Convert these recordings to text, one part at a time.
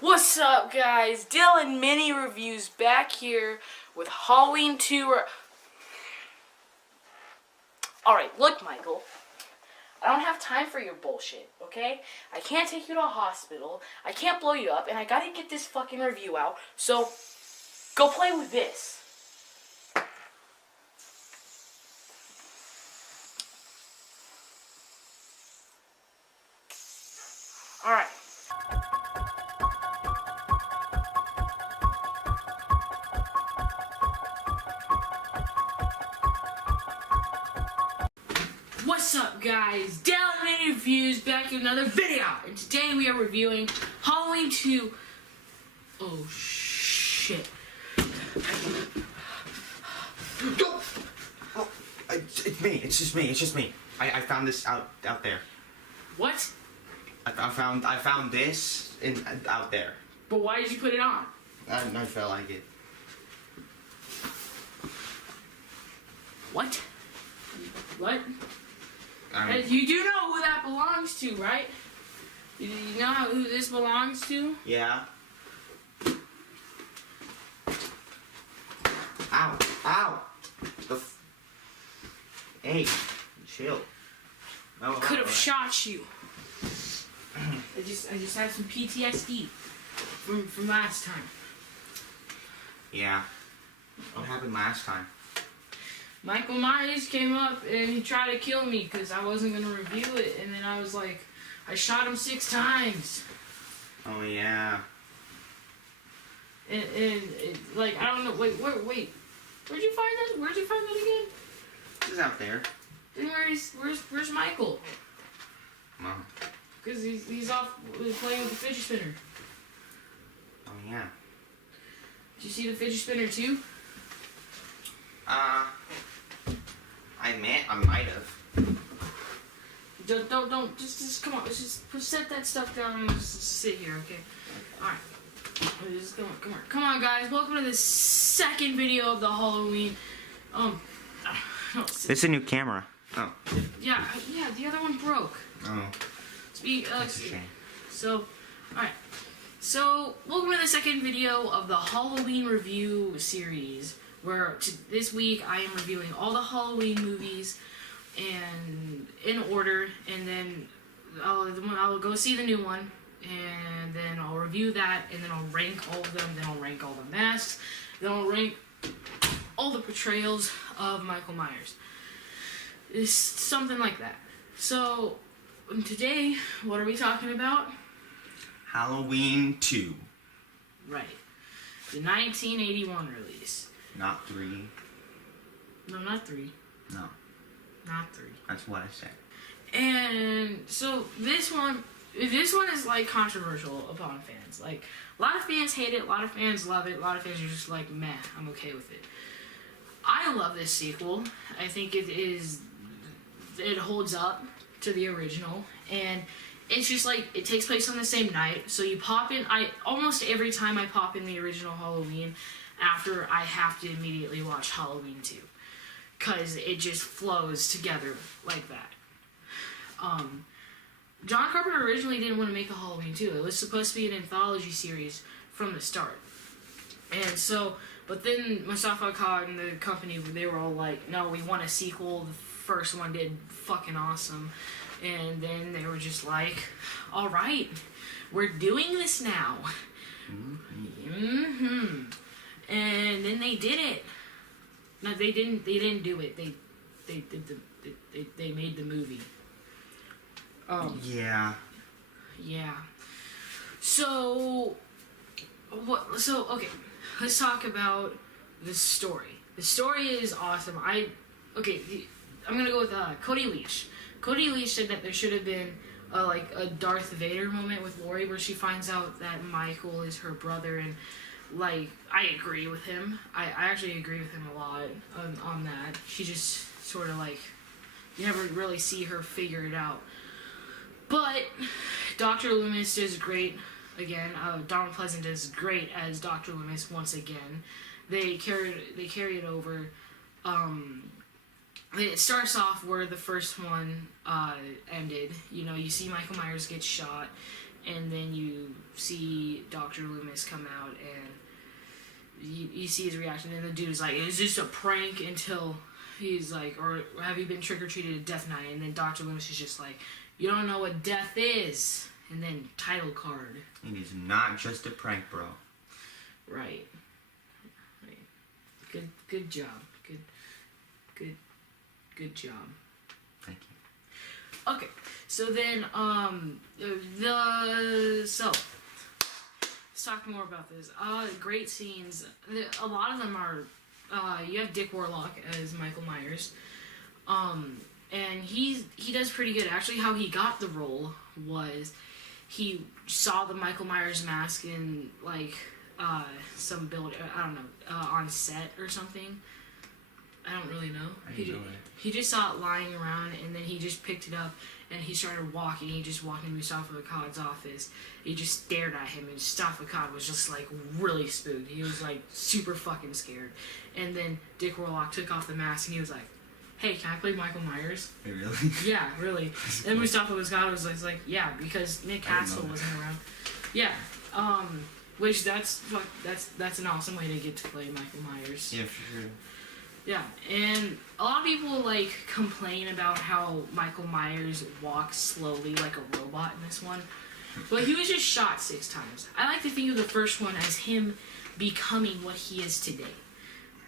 What's up, guys? Dylan Mini Reviews back here with Halloween 2. Alright, look, Michael. I don't have time for your bullshit, okay? I can't take you to a hospital. I can't blow you up, and I gotta get this fucking review out. So, go play with this. Alright. What's up, guys? Dylan Mini Reviews back with another video, and today we are reviewing Halloween 2. Oh shit! Go! Oh, it's me. It's just me. I found this out there. What? I found this out there. But why did you put it on? I felt like it. What? What? I mean, You do know who that belongs to, right? You know who this belongs to? yeah. Ow! Ow! Hey, chill. Oh, Could have alright. shot you. I just have some PTSD from last time. Yeah. What happened last time? Michael Myers came up and he tried to kill me because I wasn't gonna review it, and then I was like, I shot him 6 times. Oh yeah. And like, I don't know. Wait. Where'd you find that? Where'd you find that again? This is out there. Then where's Michael? Mom. Because he's off playing with the fidget spinner. Oh yeah. Did you see the fidget spinner too? I might have. Don't just come on. Let's just set that stuff down and just sit here, okay? All right. Just come on, guys. Welcome to the second video of the Halloween. No, It's a new camera. Oh. yeah. The other one broke. Oh. That's a shame. So, alright. So, welcome to the second video of the Halloween review series, where this week I am reviewing all the Halloween movies and in order, and then I'll go see the new one, and then I'll review that, and then I'll rank all of them, then I'll rank all the masks, then I'll rank all the portrayals of Michael Myers. It's something like that. So, today, what are we talking about? Halloween 2. Right. The 1981 release. Not 3. No, not 3. No. Not 3. That's what I said. And so this one is like controversial upon fans. Like, a lot of fans hate it, a lot of fans love it, a lot of fans are just like, meh, I'm okay with it. I love this sequel. I think it holds up to the original, and it's just like, it takes place on the same night, so you pop in, almost every time I pop in the original Halloween, after I have to immediately watch Halloween 2, because it just flows together like that. John Carpenter originally didn't want to make a Halloween 2. It was supposed to be an anthology series from the start. And so, but then Moustapha Akkad and the company, they were all like, no, we want a sequel. The first one did fucking awesome. And then they were just like, all right, we're doing this now. Mm-hmm. And then they did it. No, they didn't do it. They made the movie. Yeah. Yeah. So okay, let's talk about the story. The story is awesome. I'm gonna go with Cody Leach. Cody Leach said that there should have been a Darth Vader moment with Laurie where she finds out that Michael is her brother, and like, I agree with him. I actually agree with him a lot on that. She just sort of like, you never really see her figure it out. But Dr. Loomis does great again. Donald Pleasant does great as Dr. Loomis once again. They carry it over. It starts off where the first one ended. You know, you see Michael Myers get shot, and then you see Dr. Loomis come out, and you see his reaction, and the dude's like, is this a prank? Until he's like, or have you been trick-or-treated at Death Night? And then Dr. Loomis is just like, you don't know what death is. And then title card. It is not just a prank, bro. Right. Good job. Good job. Thank you. Okay, so then, so, let's talk more about this. Great scenes. A lot of them are, you have Dick Warlock as Michael Myers, and he does pretty good. Actually, how he got the role was he saw the Michael Myers mask in, like, some building, I don't know, on set or something. I don't really know. He just saw it lying around, and then he just picked it up, and he started walking. He just walked into Mustafa Akkad's office. He just stared at him, and Mustafa Akkad was just, like, really spooked. He was, like, super fucking scared. And then Dick Warlock took off the mask, and he was like, hey, can I play Michael Myers? Hey, really? Yeah, really. And Mustafa Akkad was like, yeah, because Nick Castle wasn't around. Yeah, which that's an awesome way to get to play Michael Myers. Yeah, for sure. Yeah, and a lot of people, like, complain about how Michael Myers walks slowly like a robot in this one. But he was just shot 6 times. I like to think of the first one as him becoming what he is today.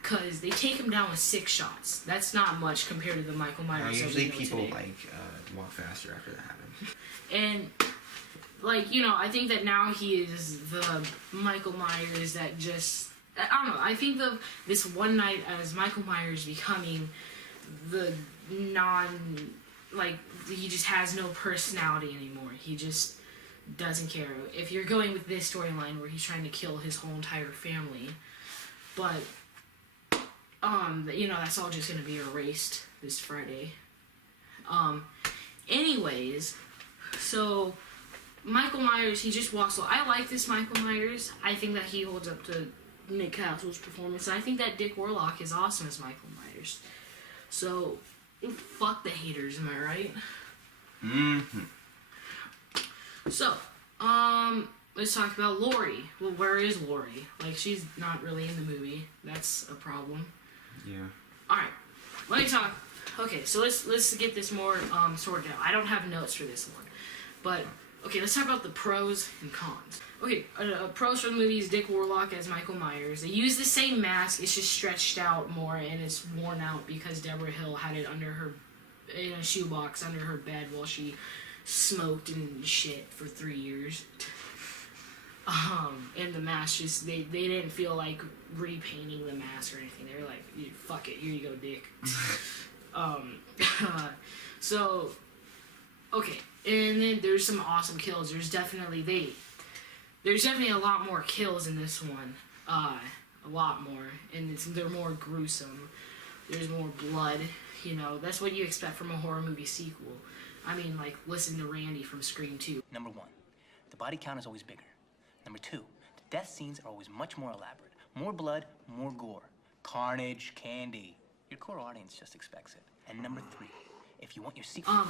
Because they take him down with 6 shots. That's not much compared to the Michael Myers usually that we know people, today. like, walk faster after that happens. And, like, you know, I think that now he is the Michael Myers that just... I don't know, I think of this one night as Michael Myers becoming the like, he just has no personality anymore. He just doesn't care. If you're going with this storyline where he's trying to kill his whole entire family, but, you know, that's all just gonna be erased this Friday. Anyways, so... Michael Myers, he just walks slow. I like this Michael Myers. I think that he holds up to Nick Castle's performance. And I think that Dick Warlock is awesome as Michael Myers. So, fuck the haters, am I right? Mm-hmm. So, let's talk about Laurie. Well, where is Laurie? Like, she's not really in the movie. That's a problem. Yeah. Alright, let me talk. Okay, so let's get this more sorted out. I don't have notes for this one. But... okay, let's talk about the pros and cons. Okay, pros for the movie is Dick Warlock as Michael Myers. They use the same mask, it's just stretched out more, and it's worn out because Deborah Hill had it under her, in a shoebox under her bed while she smoked and shit for 3 years. And the mask just, they didn't feel like repainting the mask or anything. They were like, fuck it, here you go, Dick. So, okay. And then there's some awesome kills. There's definitely a lot more kills in this one. A lot more. And they're more gruesome. There's more blood. You know, that's what you expect from a horror movie sequel. I mean, like, listen to Randy from Scream 2. Number 1, the body count is always bigger. Number 2, the death scenes are always much more elaborate. More blood, more gore. Carnage, candy. Your core audience just expects it. And number 3, if you want your sequel...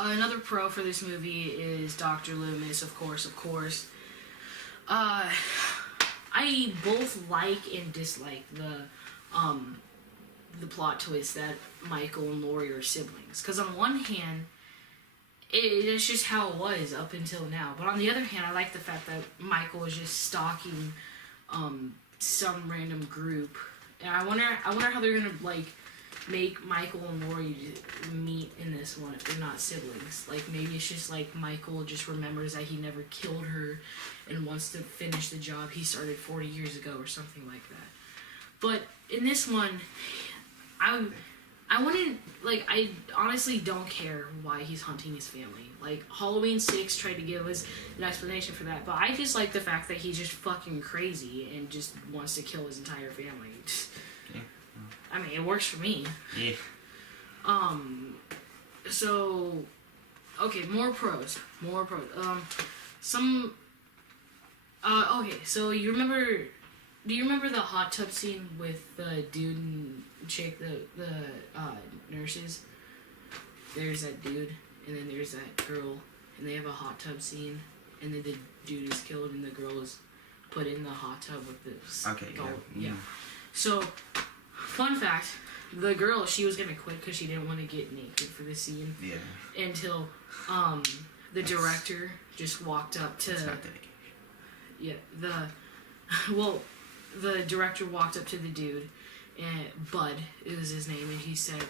Another pro for this movie is Dr. Loomis, of course. I both like and dislike the plot twist that Michael and Laurie are siblings. Because on one hand, it's just how it was up until now. But on the other hand, I like the fact that Michael is just stalking some random group. And I wonder how they're gonna, like, make Michael and Laurie meet in this one if they're not siblings. Like, maybe it's just like Michael just remembers that he never killed her and wants to finish the job he started 40 years ago or something like that. But in this one, I wouldn't, like, I honestly don't care why he's hunting his family. Like, Halloween 6 tried to give us an explanation for that, but I just like the fact that he's just fucking crazy and just wants to kill his entire family. Yeah. I mean, it works for me. Yeah. So, okay, more pros. Okay, so do you remember the hot tub scene with the dude and chick, the nurses? There's that dude, and then there's that girl, and they have a hot tub scene, and then the dude is killed and the girl is put in the hot tub with the skull. Yeah. So, fun fact, the girl, she was gonna quit because she didn't want to get naked for the scene. Yeah. Until the director just walked up to... It's not dedication. Yeah, the director walked up to the dude, and Bud is his name, and he said,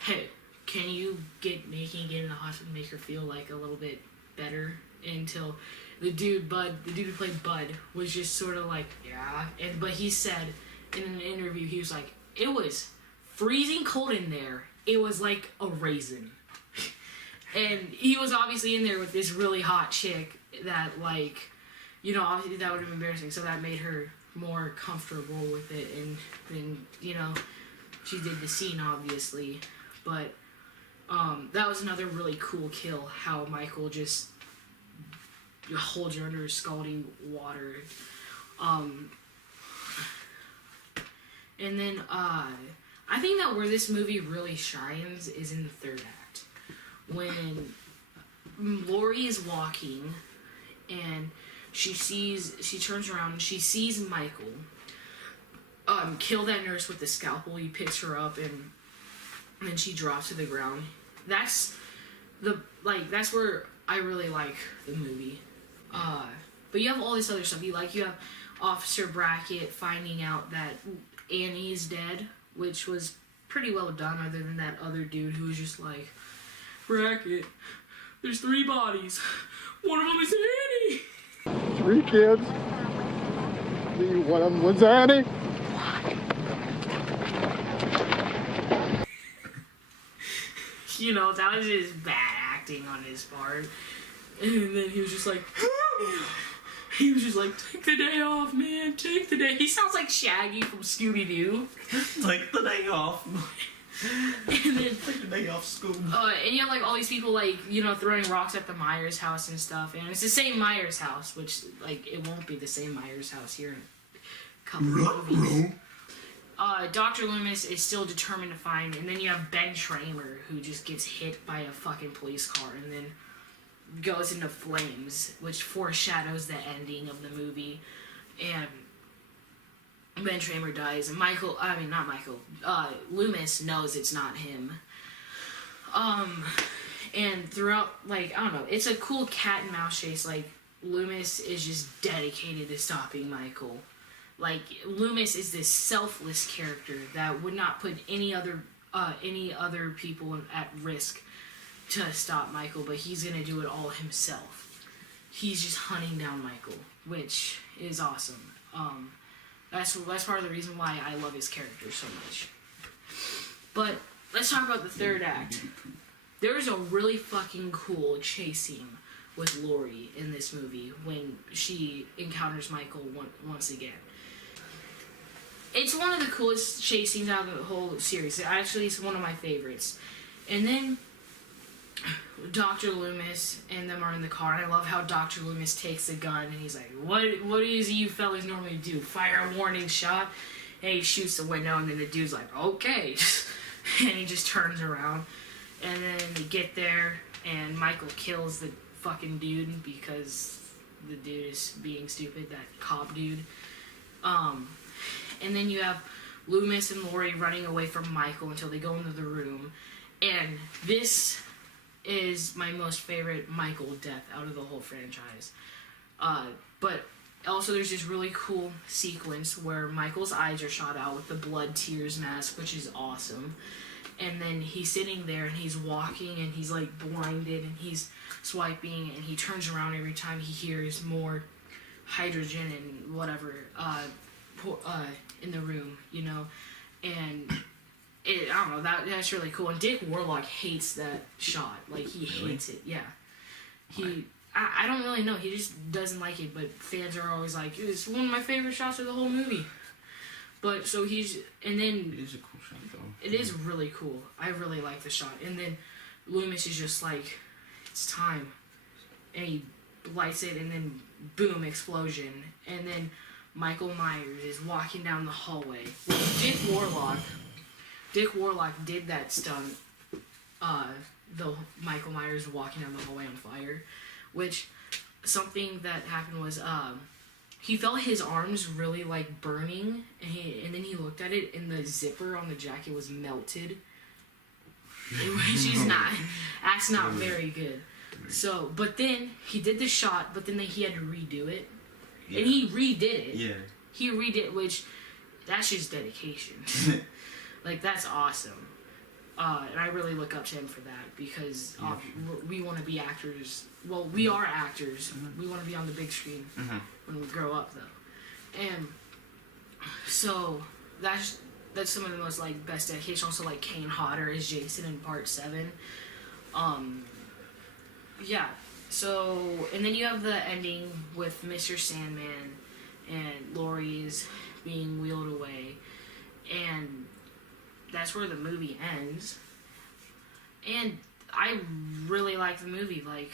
"Hey, can you get naked and get in the hospital and make her feel like a little bit better?" Until the dude who played Bud was just sort of like, "Yeah," but he said in an interview, he was like, "It was freezing cold in there. It was like a raisin." And he was obviously in there with this really hot chick that, like, you know, obviously that would have been embarrassing, so that made her more comfortable with it, and then, you know, she did the scene, obviously, but, that was another really cool kill, how Michael just holds her under scalding water, and then, I think that where this movie really shines is in the third act, when Laurie is walking, and she turns around and she sees Michael kill that nurse with the scalpel. He picks her up and then she drops to the ground. That's where I really like the movie. But you have all this other stuff. You have Officer Brackett finding out that Annie is dead, which was pretty well done, other than that other dude who was just like, "Brackett, there's 3 bodies. One of them is Annie." 3 kids. One of them was Annie. You know, that was just bad acting on his part. And then he was just like, "Take the day off, man. Take the day." He sounds like Shaggy from Scooby-Doo. Take the day off. And then Take the day off school. and you have like all these people like, you know, throwing rocks at the Myers house and stuff, and it's the same Myers house, which like it won't be the same Myers house here in a couple of movies. Dr. Loomis is still determined to find, and then you have Ben Tramer, who just gets hit by a fucking police car and then goes into flames, which foreshadows the ending of the movie, and Ben Tramer dies, and Loomis knows it's not him. And throughout, like, I don't know, it's a cool cat and mouse chase. Like, Loomis is just dedicated to stopping Michael. Like, Loomis is this selfless character that would not put any other people at risk to stop Michael, but he's gonna do it all himself. He's just hunting down Michael, which is awesome. That's part of the reason why I love his character so much. But let's talk about the third act. There's a really fucking cool chase scene with Laurie in this movie when she encounters Michael once again. It's one of the coolest chase scenes out of the whole series. Actually, it's one of my favorites. And then Dr. Loomis and them are in the car, and I love how Dr. Loomis takes a gun and he's like, what is you fellas normally do? Fire a warning shot? And he shoots the window, and then the dude's like, okay. And he just turns around. And then they get there, and Michael kills the fucking dude because the dude is being stupid, that cop dude. And then you have Loomis and Laurie running away from Michael until they go into the room. And this is my most favorite Michael death out of the whole franchise. But also there's this really cool sequence where Michael's eyes are shot out with the blood tears mask, which is awesome. And then he's sitting there and he's walking and he's like blinded and he's swiping and he turns around every time he hears more hydrogen and whatever in the room, you know. And I don't know, that's really cool. And Dick Warlock hates that shot. Like, he hates it. Yeah. I don't really know. He just doesn't like it, but fans are always like, it's one of my favorite shots of the whole movie. But, so and then... It is a cool shot, though. It is really cool. I really like the shot. And then Loomis is just like, it's time. And he lights it, and then boom, explosion. And then Michael Myers is walking down the hallway. Dick Warlock did that stunt the Michael Myers walking down the hallway on fire, which something that happened was he felt his arms really like burning, and then he looked at it, and the zipper on the jacket was melted, which is not, that's not very good. So, but then he did the shot, but then he had to redo it, and he redid it. Yeah. He redid it, which that's just dedication. Like, that's awesome. And I really look up to him for that, because we want to be actors. Well, we are actors. We want to be on the big screen when we grow up, though. And so that's some of the most like best dedication. Also, like Kane Hodder as Jason in Part 7. Yeah. So, and then you have the ending with Mr. Sandman and Laurie's being wheeled away, and that's where the movie ends. And I really like the movie. Like,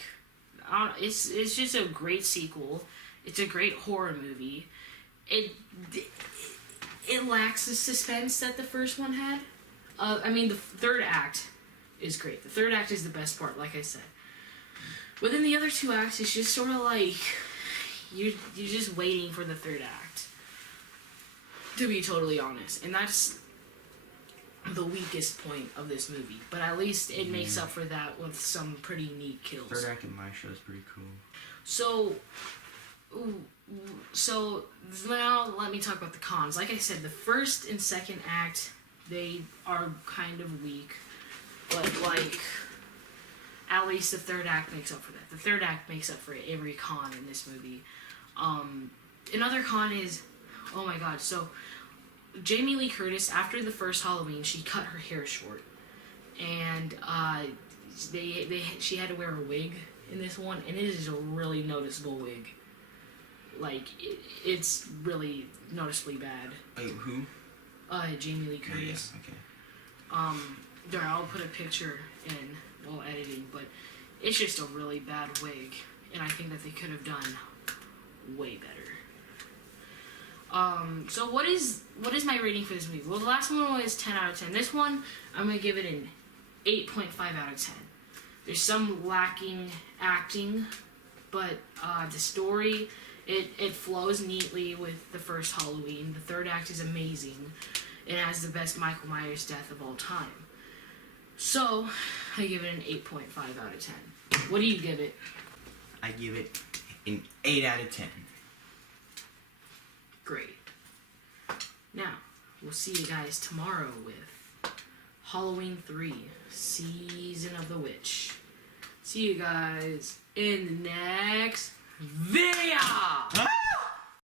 it's just a great sequel. It's a great horror movie. It lacks the suspense that the first one had. I mean, the third act is great. The third act is the best part, like I said. But then the other two acts, it's just sort of like you're just waiting for the third act. To be totally honest, and that's the weakest point of this movie. But at least it makes up for that with some pretty neat kills. Third act in my show is pretty cool. So now let me talk about the cons. Like I said, the first and second act, they are kind of weak, but like at least the third act makes up for that. The third act makes up for every con in this movie. Another con is, oh my god, so Jamie Lee Curtis, after the first Halloween, she cut her hair short, and she had to wear a wig in this one, and it is a really noticeable wig. Like, it's really noticeably bad. Wait, who? Jamie Lee Curtis. Yeah, okay. There, I'll put a picture in while editing, but it's just a really bad wig, and I think that they could have done way better. So what is my rating for this movie? Well, the last one was 10 out of 10. This one, I'm going to give it an 8.5 out of 10. There's some lacking acting, but the story, it flows neatly with the first Halloween. The third act is amazing. It has the best Michael Myers death of all time. So, I give it an 8.5 out of 10. What do you give it? I give it an 8 out of 10. Great. Now, we'll see you guys tomorrow with Halloween 3, Season of the Witch. See you guys in the next video!